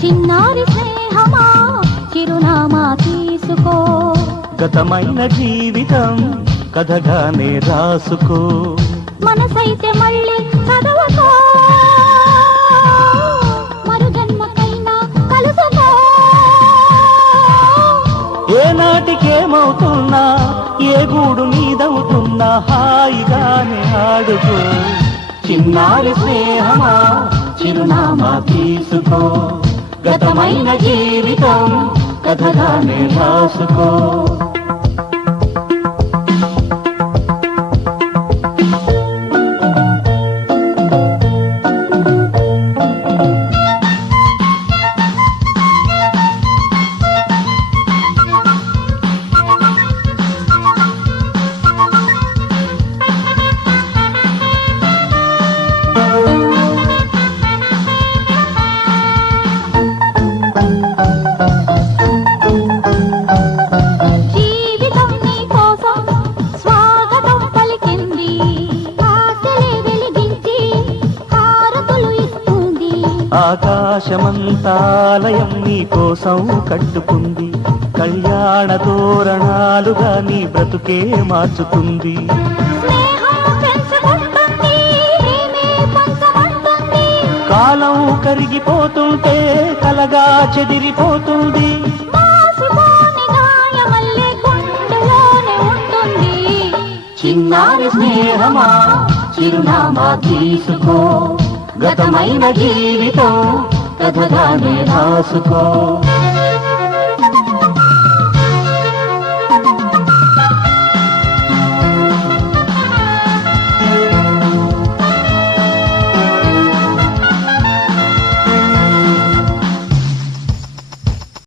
చిన్నారి స్నేహమా చిరునామా తీసుకో, గతమైన జీవితం కథగానే రాసుకో, మనసైతే మళ్ళీ చదవకో, మరు జన్మకైనా కలుసుకో. ఏనాటికేమవుతున్నా ఏ గూడు నీదవుతున్నా హాయిగానే ఆడుకో, చిన్నారి స్నేహమా చిరునామా తీసుకో, గతమైన జీవితం కథగానే రాసుకో. జీవితం నీ కోసం స్వాగతం పలికింది, ఆశలే వెలిగించి హారతులు ఇస్తుంది. ఆకాశమంతాలయం నీ కోసం కట్టుకుంది, కళ్యాణ తోరణాలుగా నీ బ్రతుకే మార్చుతుంది. స్నేహం పెంచుకుంటుంది, ప్రేమే పంచమంటుంది. కాలం కరిగిపోతుంటే కలగా చెదిరిపోతుంది, మాసిపోని గాయమల్లే గుండెలోనే ఉంటుంది. చిన్నారి స్నేహమా చిరునామా తీసుకో, గతమైన జీవితం కథగానే రాసుకో.